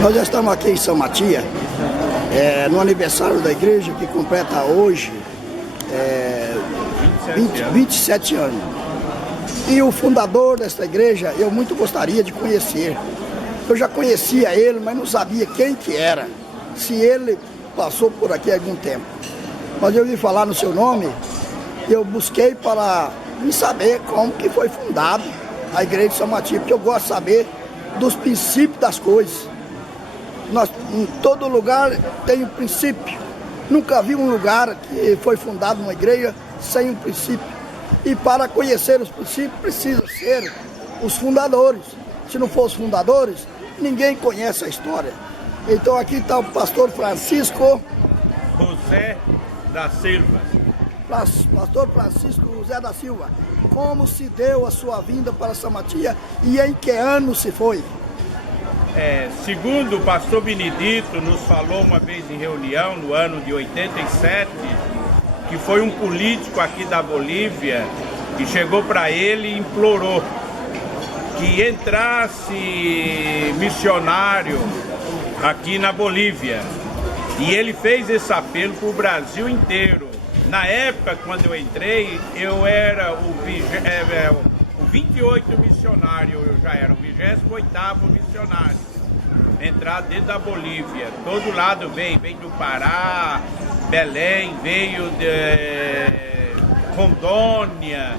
Nós já estamos aqui em São Matias, no aniversário da igreja que completa hoje 27 anos. E o fundador desta igreja eu muito gostaria de conhecer. Eu já conhecia ele, mas não sabia quem que era, se ele passou por aqui há algum tempo. Mas eu ouvi falar no seu nome, eu busquei para me saber como que foi fundado a igreja de São Matias, porque eu gosto de saber dos princípios das coisas. Em todo lugar tem um princípio. Nunca vi um lugar que foi fundado uma igreja sem um princípio. E para conhecer os princípios, precisa ser os fundadores. Se não fossem os fundadores, ninguém conhece a história. Então aqui está o pastor Francisco José da Silva. Pastor Francisco José da Silva, como se deu a sua vinda para São Matias e em que ano se foi? Segundo o pastor Benedito nos falou uma vez em reunião, no ano de 87, que foi um político aqui da Bolívia que chegou para ele e implorou que entrasse missionário aqui na Bolívia. E ele fez esse apelo para o Brasil inteiro. Na época, quando eu entrei, eu era o 28 missionário, eu já era o 28º missionário, entrado dentro da Bolívia. Todo lado veio do Pará, Belém, veio de Rondônia,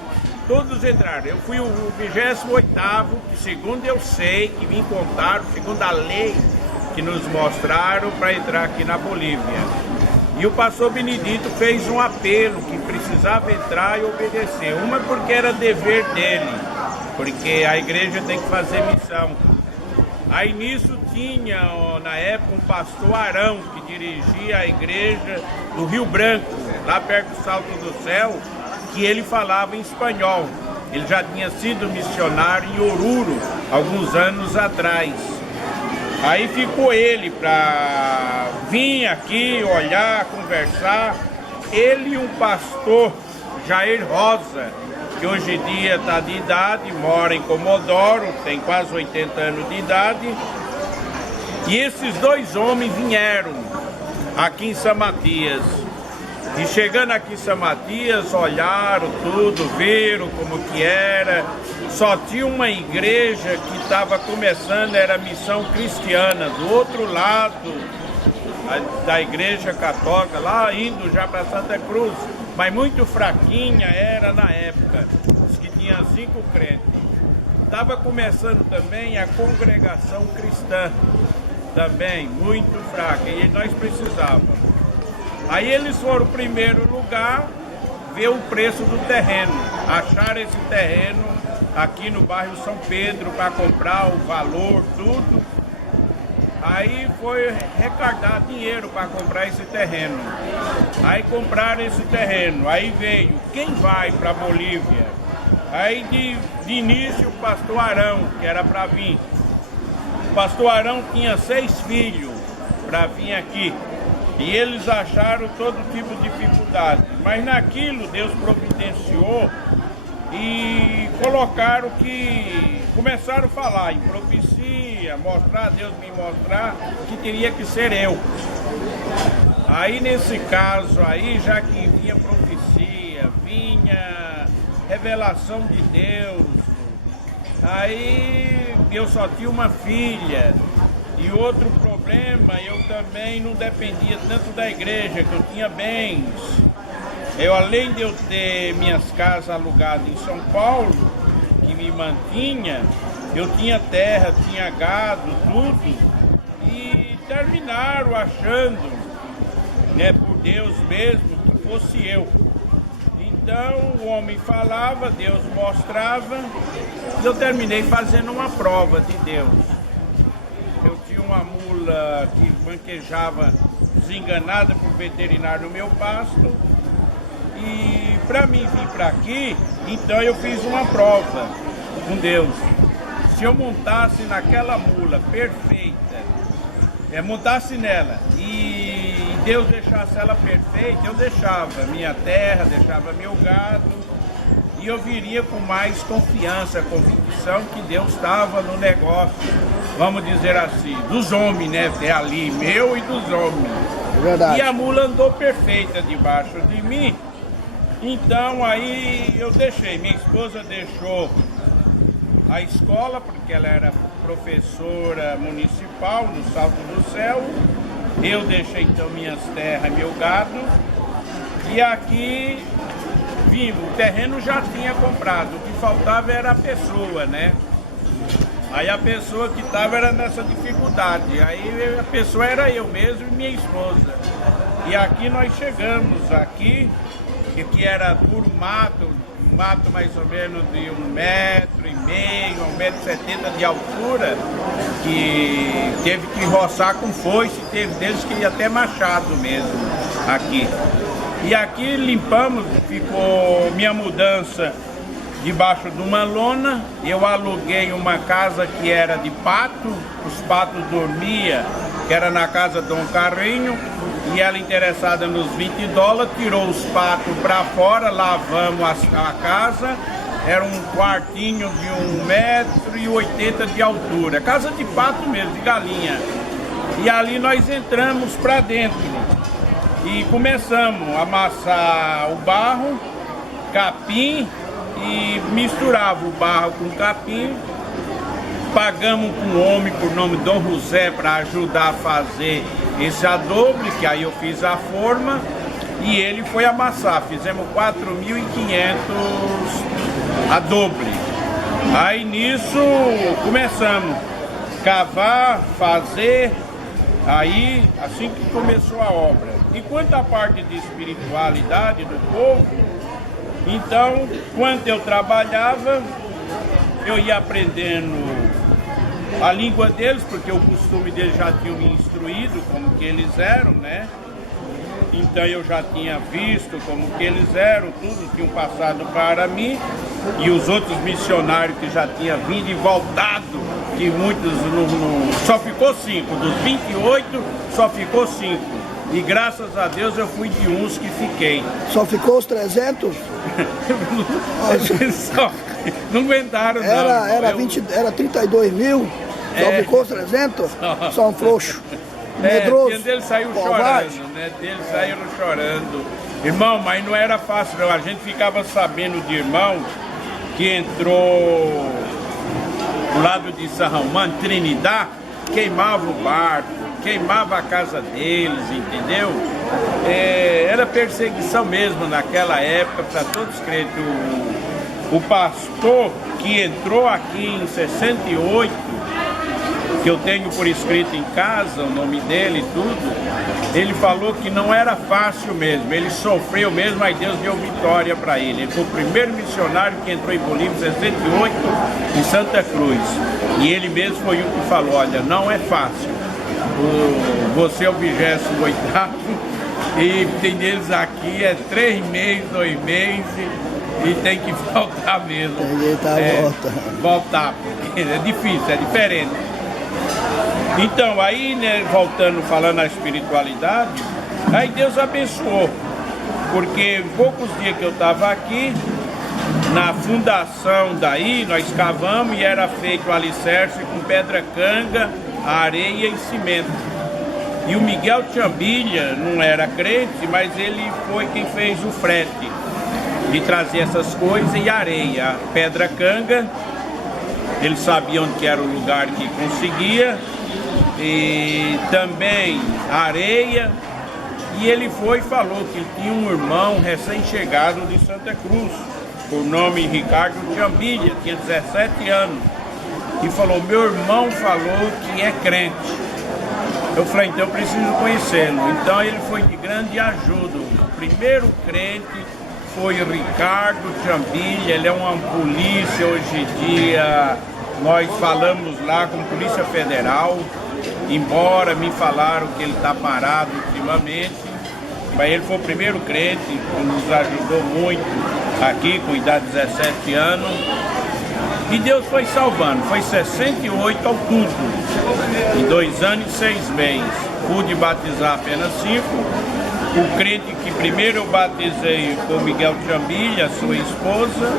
todos entraram. Eu fui o 28º, que segundo eu sei, que me contaram, segundo a lei que nos mostraram para entrar aqui na Bolívia. E o pastor Benedito fez um apelo que precisava entrar e obedecer. Uma porque era dever dele, porque a igreja tem que fazer missão. Aí nisso tinha, na época, um pastor Arão, que dirigia a igreja do Rio Branco, lá perto do Salto do Céu, que ele falava em espanhol. Ele já tinha sido missionário em Oruro, alguns anos atrás. Aí ficou ele para vir aqui, olhar, conversar. Ele e um pastor, Jair Rosa, que hoje em dia está de idade, mora em Comodoro, tem quase 80 anos de idade. E esses dois homens vieram aqui em São Matias. E chegando aqui em São Matias, olharam tudo, viram como que era. Só tinha uma igreja que estava começando, era a Missão Cristiana, do outro lado da igreja católica, lá indo já para Santa Cruz, mas muito fraquinha era na época, diz que tinha 5 crentes. Estava começando também a congregação cristã, também muito fraca, e nós precisávamos. Aí eles foram no primeiro lugar ver o preço do terreno, acharam esse terreno aqui no bairro São Pedro para comprar o valor, tudo. Aí foi recargar dinheiro para comprar esse terreno. Aí compraram esse terreno, aí veio, quem vai para Bolívia? Aí de início o pastor Arão, que era para vir. O pastor Arão tinha 6 filhos para vir aqui. E eles acharam todo tipo de dificuldade. Mas naquilo Deus providenciou e colocaram que... Começaram a falar em profecia, mostrar, Deus me mostrar que teria que ser eu. Aí nesse caso aí, já que vinha profecia, vinha revelação de Deus, aí eu só tinha uma filha. E outro problema, eu também não dependia tanto da igreja, que eu tinha bens. Eu, além de eu ter minhas casas alugadas em São Paulo, que me mantinha, eu tinha terra, tinha gado, tudo. E terminaram achando, né, por Deus mesmo, que fosse eu. Então o homem falava, Deus mostrava, e eu terminei fazendo uma prova de Deus. Eu tinha uma mula que manquejava desenganada por veterinário no meu pasto. E para mim vir para aqui, então eu fiz uma prova com Deus. Se eu montasse naquela mula perfeita, montasse nela e Deus deixasse ela perfeita, eu deixava minha terra, deixava meu gado. E eu viria com mais confiança, convicção que Deus estava no negócio. vamos dizer assim, dos homens, né? É ali, meu e dos homens. Verdade. E a mula andou perfeita debaixo de mim. Então aí eu deixei, minha esposa deixou a escola, porque ela era professora municipal no Salto do Céu. Eu deixei então minhas terras, meu gado. E aqui vimos, o terreno já tinha comprado, o que faltava era a pessoa, né? Aí a pessoa que estava era nessa dificuldade, aí a pessoa era eu mesmo e minha esposa. E aqui nós chegamos, aqui, que era puro mato, um mato mais ou menos de 1,5 metro, 1,70 m de altura, que teve que roçar com foice, teve deles que ia até machado mesmo, aqui. E aqui limpamos, ficou minha mudança debaixo de uma lona. Eu aluguei uma casa que era de pato, os patos dormiam, que era na casa de um carrinho, e ela interessada nos $20, tirou os patos para fora, lavamos a casa, era um quartinho de 1,80 m de altura, casa de pato mesmo, de galinha. E ali nós entramos para dentro e começamos a amassar o barro, capim, e misturava o barro com capim. Pagamos um homem por nome Dom José para ajudar a fazer esse adobe, que aí eu fiz a forma e ele foi amassar. Fizemos 4.500 adobe. Aí nisso começamos a cavar, fazer, aí assim que começou a obra. E quanto à parte de espiritualidade do povo, então, quando eu trabalhava, eu ia aprendendo a língua deles, porque o costume deles já tinha me instruído como que eles eram, né? Então eu já tinha visto como que eles eram, tudo tinham passado para mim. E os outros missionários que já tinham vindo e voltado, que muitos só ficou 5, dos 28 só ficou 5. E graças a Deus eu fui de uns que fiquei. Só ficou os 300? Só, não aguentaram era 32 mil, só ficou os 300? Só um frouxo. Medroso. Deles saiu chorando, né? Deles saíram chorando. Irmão, mas não era fácil não. A gente ficava sabendo de irmão que entrou do lado de São Romano, Trinidad, queimava o barco, queimava a casa deles, entendeu? Era perseguição mesmo naquela época para todos os crentes. O pastor que entrou aqui em 68, que eu tenho por escrito em casa, o nome dele e tudo, ele falou que não era fácil mesmo, ele sofreu mesmo, mas Deus deu vitória para ele. Ele foi o primeiro missionário que entrou em Bolívia em 68, em Santa Cruz. E ele mesmo foi o que falou, olha, não é fácil. Você é o 28º e tem deles aqui, 3 meses, 2 meses e tem que voltar mesmo. Voltar, porque é difícil, é diferente. Então, aí, né, voltando, falando a espiritualidade, aí Deus abençoou, porque poucos dias que eu estava aqui, na fundação daí, nós cavamos e era feito o alicerce com pedra canga, areia e cimento. E o Miguel Chambilha não era crente, mas ele foi quem fez o frete de trazer essas coisas e areia, pedra canga. Ele sabia onde que era o lugar que conseguia, e também areia. E ele foi e falou que tinha um irmão recém-chegado de Santa Cruz, por nome Ricardo Chambilha, tinha 17 anos. E falou, meu irmão falou que é crente. Eu falei, então eu preciso conhecê-lo. Então ele foi de grande ajuda. O primeiro crente foi Ricardo Chambilha, ele é uma polícia hoje em dia. Nós falamos lá com a Polícia Federal, embora me falaram que ele está parado ultimamente, mas ele foi o primeiro crente que nos ajudou muito aqui, com idade de 17 anos. E Deus foi salvando, foi 68 ao tudo, em 2 anos e 6 meses. Pude batizar apenas 5. O crente que primeiro eu batizei foi o Miguel Chambilha, sua esposa,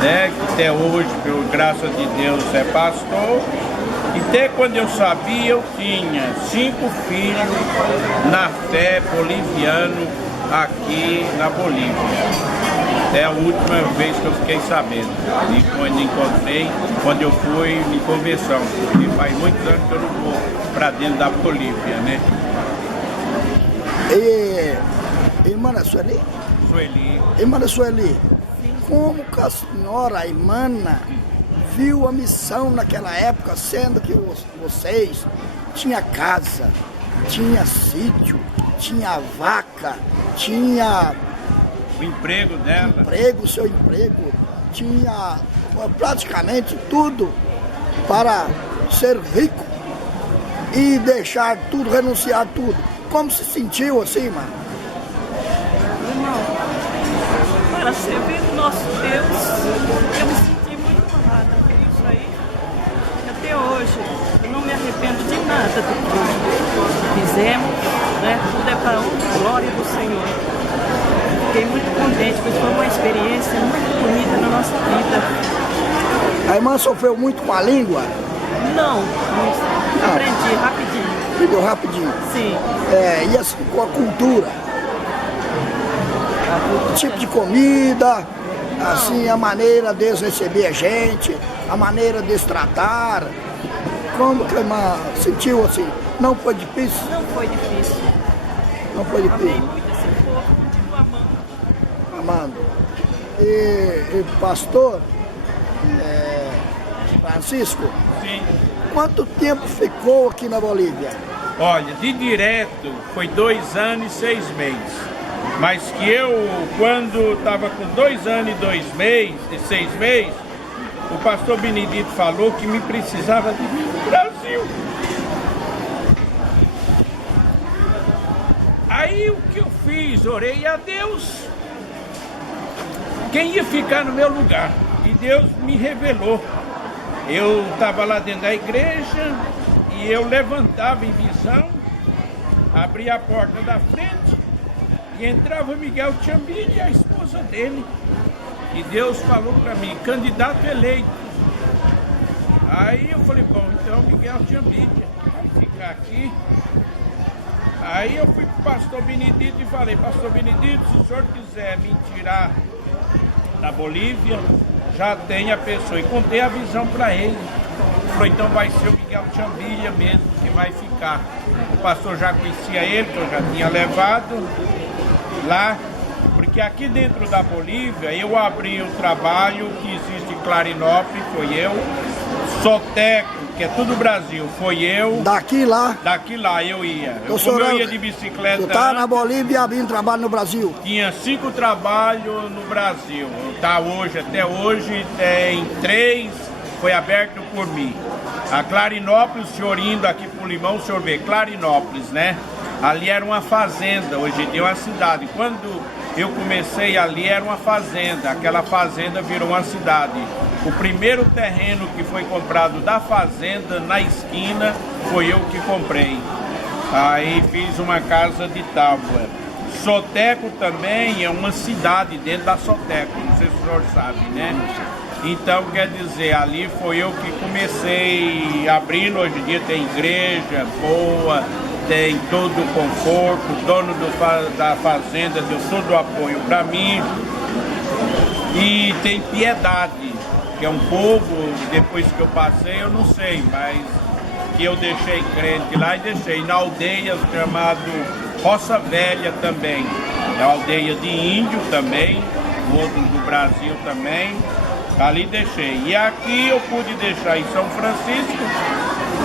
né, que até hoje, por graça de Deus, é pastor. Até quando eu sabia, eu tinha 5 filhos na fé boliviano aqui na Bolívia. Até a última vez que eu fiquei sabendo. E quando encontrei, quando eu fui em convenção. Porque faz muitos anos que eu não vou para dentro da Bolívia, né? E, irmã Sueli? Sueli. Irmã Sueli, como que a senhora, a irmã, viu a missão naquela época, sendo que vocês tinha casa, tinha sítio, tinha vaca, tinha o emprego dela, seu emprego, tinha praticamente tudo para ser rico e deixar tudo, renunciar tudo. Como se sentiu assim, mano? Irmão, para servir o nosso Deus, eu me senti muito honrada por isso aí. Até hoje, eu não me arrependo de nada do que fizemos, né? Tudo é para a glória do Senhor. Fiquei muito contente, porque foi uma experiência muito bonita na nossa vida. A irmã sofreu muito com a língua? Não. Aprendi rapidinho. Aprendeu rapidinho? Sim. E assim, com a cultura? O tipo de comida, assim, a maneira deles receber a gente, a maneira deles tratar. Como que a irmã sentiu assim? Não foi difícil? Não foi difícil. Não foi difícil? Amei muito esse povo, continuo amando. E pastor Francisco, sim. Quanto tempo ficou aqui na Bolívia? Olha, de direto foi 2 anos e 6 meses. Mas que eu, quando estava com 2 anos e 6 meses, o pastor Benedito falou que me precisava de vir no Brasil. Aí o que eu fiz? Orei a Deus. Quem ia ficar no meu lugar? E Deus me revelou. Eu estava lá dentro da igreja e eu levantava em visão, abria a porta da frente e entrava Miguel Tchambide e a esposa dele. E Deus falou para mim, candidato eleito. Aí eu falei, bom, então Miguel Tchambide vai ficar aqui. Aí eu fui para o pastor Benedito e falei, pastor Benedito, se o senhor quiser me tirar da Bolívia, já tem a pessoa. E contei a visão para ele. Falei, então vai ser o Miguel Tchambilha mesmo que vai ficar. O pastor já conhecia ele, que eu já tinha levado lá. Porque aqui dentro da Bolívia, eu abri o trabalho que existe em Clarinópolis, foi eu. Soteco, que é tudo Brasil, foi eu. Daqui lá? Daqui lá eu ia. Eu ia de bicicleta. Eu estava na Bolívia abrindo trabalho no Brasil? Tinha 5 trabalhos no Brasil. Tá hoje, até hoje, tem 3, foi aberto por mim. A Clarinópolis, o senhor indo aqui pro Limão, o senhor vê, Clarinópolis, né? Ali era uma fazenda, hoje em dia é uma cidade. Quando eu comecei ali era uma fazenda, aquela fazenda virou uma cidade. O primeiro terreno que foi comprado da fazenda, na esquina, foi eu que comprei. Aí fiz uma casa de tábua. Soteco também é uma cidade dentro da Soteco, não sei se o senhor sabe, né? Então, quer dizer, ali foi eu que comecei abrindo, hoje em dia tem igreja boa, tem todo o conforto, o dono da fazenda deu todo o apoio para mim. E tem Piedade, que é um povo, depois que eu passei, eu não sei, mas que eu deixei crente lá e deixei na aldeia chamado Roça Velha também. É uma aldeia de índio também, outro do Brasil também. Ali deixei. E aqui eu pude deixar em São Francisco,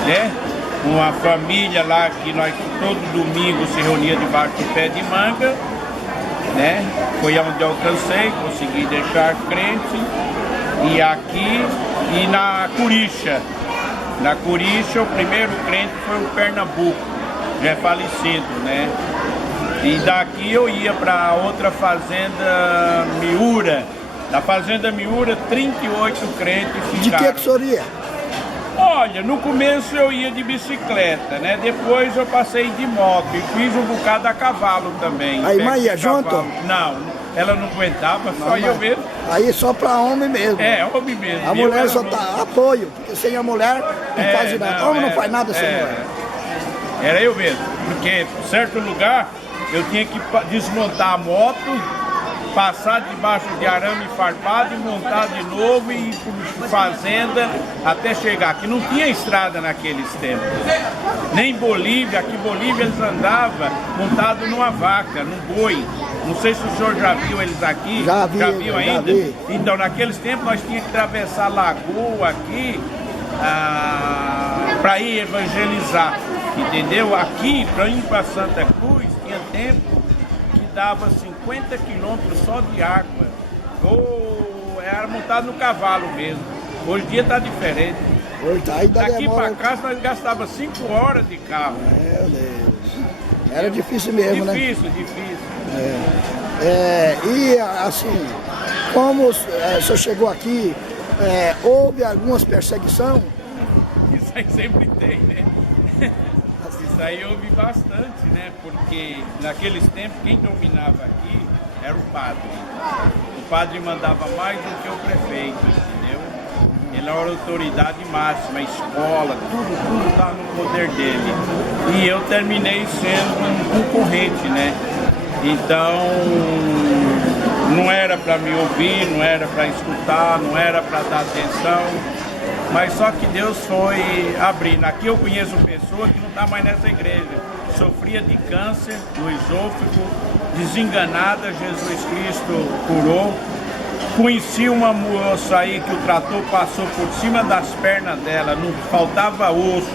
né? Uma família lá que nós todo domingo se reunia debaixo do pé de manga, né? Foi onde eu alcancei, consegui deixar crente. E aqui e na Curixa. Na Curixa o primeiro crente foi o Pernambuco, já é falecido, né? E daqui eu ia para outra fazenda Miura. Na fazenda Miura, 38 crentes ficaram. De que o senhor ia? Olha, no começo eu ia de bicicleta, né? Depois eu passei de moto e fiz um bocado a cavalo também. A irmã ia junto? Não, ela não aguentava, só Não, eu mas mesmo. Aí só para homem mesmo. É, homem mesmo. A Eu mulher era só louco. tá apoio, porque sem a mulher não faz nada. Homem não faz nada sem mulher. Era eu mesmo, porque em certo lugar eu tinha que desmontar a moto, passar debaixo de arame farpado e montar de novo e ir por fazenda até chegar. Aqui não tinha estrada naqueles tempos. Nem Bolívia, aqui em Bolívia eles andavam montados numa vaca, num boi. Não sei se o senhor já viu eles aqui. Já vi, viu já ainda? vi. Então, naqueles tempos nós tínhamos que atravessar a lagoa aqui para ir evangelizar. Entendeu? Aqui, para ir para Santa Cruz, tinha tempo que dava 50 quilômetros só de água. Ou era montado no cavalo mesmo. Hoje em dia está diferente. Hoje tá, ainda Daqui demora. para cá nós gastávamos 5 horas de carro. Meu Deus. Era difícil mesmo, né? Difícil. E assim, como o senhor chegou aqui, houve algumas perseguições? Isso aí sempre tem, né? Isso aí houve bastante, né? Porque naqueles tempos quem dominava aqui era o padre. O padre mandava mais do que o prefeito, entendeu? Ele era a autoridade máxima, a escola, tudo estava no poder dele. E eu terminei sendo um concorrente, né? Então, não era para me ouvir, não era para escutar, não era para dar atenção. Mas só que Deus foi abrindo. Aqui eu conheço pessoa que não está mais nessa igreja. Sofria de câncer no esôfago, desenganada, Jesus Cristo curou. Conheci uma moça aí que o trator passou por cima das pernas dela, não faltava osso.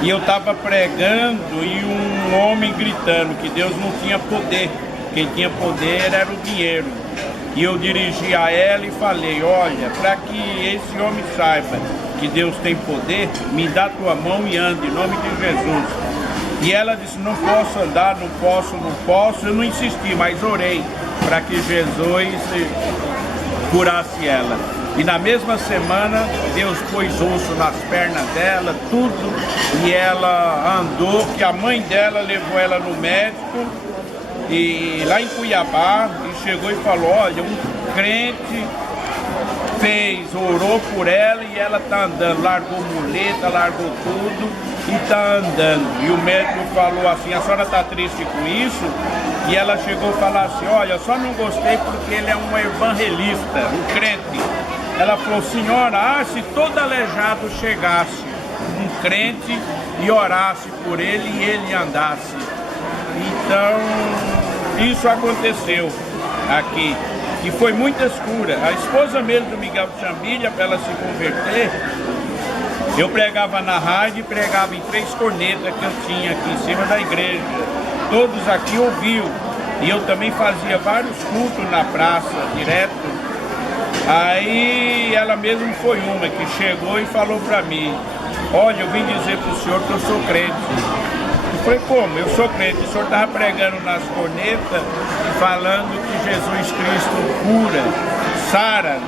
E eu estava pregando e um homem gritando que Deus não tinha poder. Quem tinha poder era o dinheiro. E eu dirigi a ela e falei, olha, para que esse homem saiba que Deus tem poder, me dá tua mão e ande, em nome de Jesus. E ela disse, não posso andar, não posso. Eu não insisti, mas orei para que Jesus curasse ela. E na mesma semana, Deus pôs osso nas pernas dela, tudo, e ela andou, que a mãe dela levou ela no médico, e lá em Cuiabá, e chegou e falou, olha, um crente orou por ela e ela está andando, largou muleta, largou tudo e está andando. E o médico falou assim, a senhora está triste com isso? E ela chegou a falar assim, olha, eu só não gostei porque ele é um evangelista, um crente. Ela falou, senhora, se todo aleijado chegasse, um crente, e orasse por ele e ele andasse. Então, isso aconteceu aqui. E foi muitas curas. A esposa mesmo do Miguel Chambilha, para ela se converter, eu pregava na rádio e pregava em 3 cornetas que eu tinha aqui em cima da igreja. Todos aqui ouviam. E eu também fazia vários cultos na praça, direto. Aí ela mesmo foi uma que chegou e falou para mim, olha, eu vim dizer para o senhor que eu sou crente. Eu falei, como? Eu sou crente. O senhor estava pregando nas cornetas e falando que Jesus Cristo cura, sara.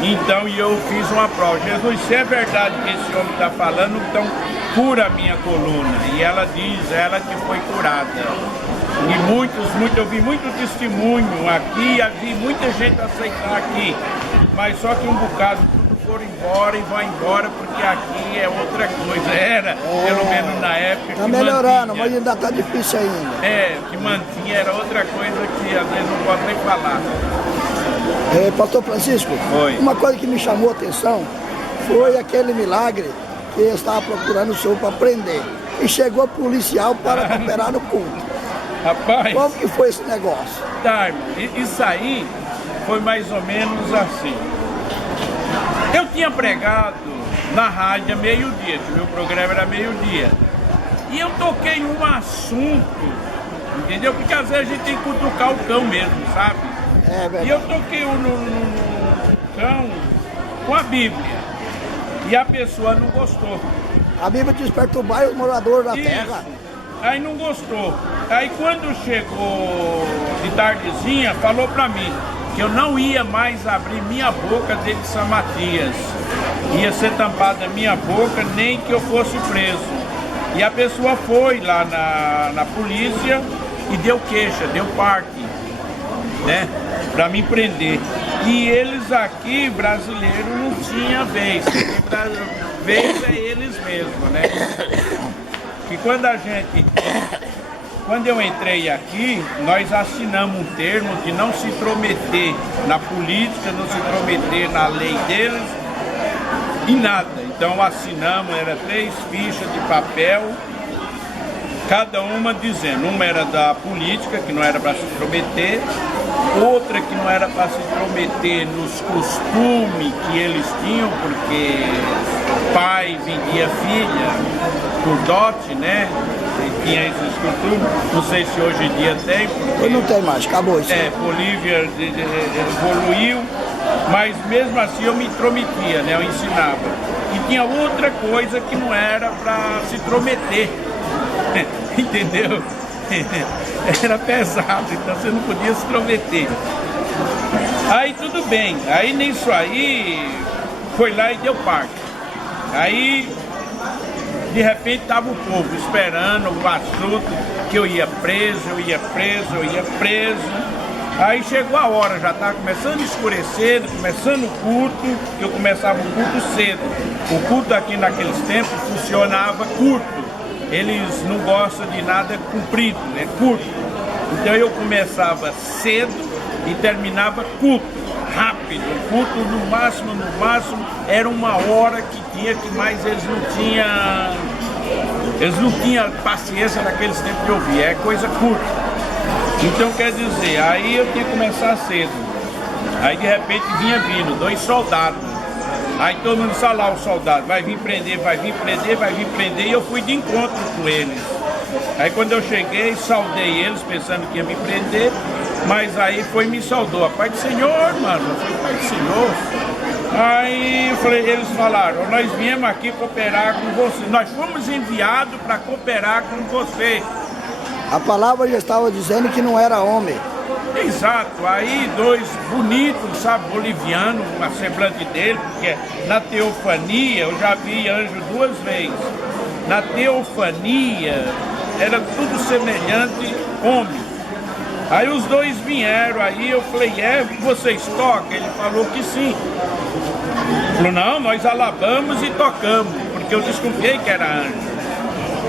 Então eu fiz uma prova. Jesus, se é verdade que esse homem está falando, então cura a minha coluna. E ela diz, ela que foi curada. E eu vi muito testemunho aqui, vi muita gente aceitar aqui. Mas só que um bocado tudo foram embora e vai embora, porque aqui é outra coisa. Era, pelo menos na época, Está que melhorando, mantinha. mas ainda está difícil ainda. Que mantinha, era outra coisa que às vezes não pode nem falar. Pastor Francisco, Oi. uma coisa que me chamou a atenção foi aquele milagre que eu estava procurando o senhor para prender. E chegou policial para cooperar no culto. Rapaz, Como que foi esse negócio? tá, isso aí foi mais ou menos assim. Eu tinha pregado na rádio meio-dia, que o meu programa era meio-dia. E eu toquei um assunto, entendeu? Porque às vezes a gente tem que cutucar o cão mesmo, sabe? É verdade. E eu toquei no cão com a Bíblia. E a pessoa não gostou. A Bíblia diz perturbar os moradores da Isso. terra. Aí não gostou. Aí quando chegou de tardezinha, falou pra mim que eu não ia mais abrir minha boca dentro de São Matias. Ia ser tampada a minha boca, nem que eu fosse preso. E a pessoa foi lá na polícia e deu queixa, deu parte, né? para me prender. E eles aqui, brasileiros, não tinha vez. Vez é eles mesmos, né? E quando eu entrei aqui, nós assinamos um termo de não se intrometer na política, não se intrometer na lei deles e nada. Então assinamos, era 3 fichas de papel, cada uma dizendo, uma era da política, que não era para se intrometer, outra que não era para se intrometer nos costumes que eles tinham, porque pai vendia filha por dote, né? E tinha esses costumes, não sei se hoje em dia tem. Hoje não tem mais, acabou isso. Bolívia evoluiu, mas mesmo assim eu me intrometia, né? Eu ensinava. E tinha outra coisa que não era para se intrometer, entendeu? Era pesado, então você não podia se intrometer. Aí tudo bem, aí nisso aí, foi lá e deu parte. Aí, de repente, estava o povo esperando o assunto, que eu ia preso, eu ia preso, eu ia preso. Aí chegou a hora, já estava começando a escurecer, começando o culto, que eu começava o culto cedo. O culto aqui naqueles tempos funcionava curto. Eles não gostam de nada comprido, né? Curto. Então eu começava cedo e terminava curto, rápido. O culto no máximo, era 1 hora que tinha, que mais eles não tinham paciência naqueles tempos de ouvir, é coisa curta. Então quer dizer, aí eu tinha que começar cedo. Aí de repente vinha vindo 2 soldados. Aí todo mundo disse, lá o soldado, vai vir prender, vai vir prender, vai vir prender, e eu fui de encontro com eles. Aí quando eu cheguei, saudei eles, pensando que ia me prender, mas aí foi e me saudou. A Pai do Senhor, mano, eu falei, Pai do Senhor. Aí eu falei, eles falaram, nós viemos aqui cooperar com você, nós fomos enviados para cooperar com você. A palavra já estava dizendo que não era homem. Exato, aí 2 bonitos, sabe, boliviano, a semblante dele, porque na teofania, eu já vi anjo 2 vezes, na teofania era tudo semelhante homem. Aí os 2 vieram, aí eu falei, vocês tocam? Ele falou que sim. Ele falou, não, nós alabamos e tocamos, porque eu desconfiei que era anjo.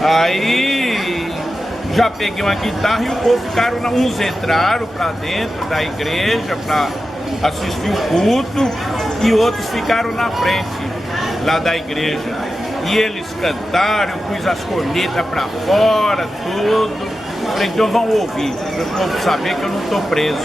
Aí já peguei uma guitarra e o povo ficaram, uns entraram para dentro da igreja para assistir o culto e outros ficaram na frente lá da igreja. E eles cantaram, eu pus as cornetas para fora, tudo. Falei, então vão ouvir, para o povo saber que eu não estou preso.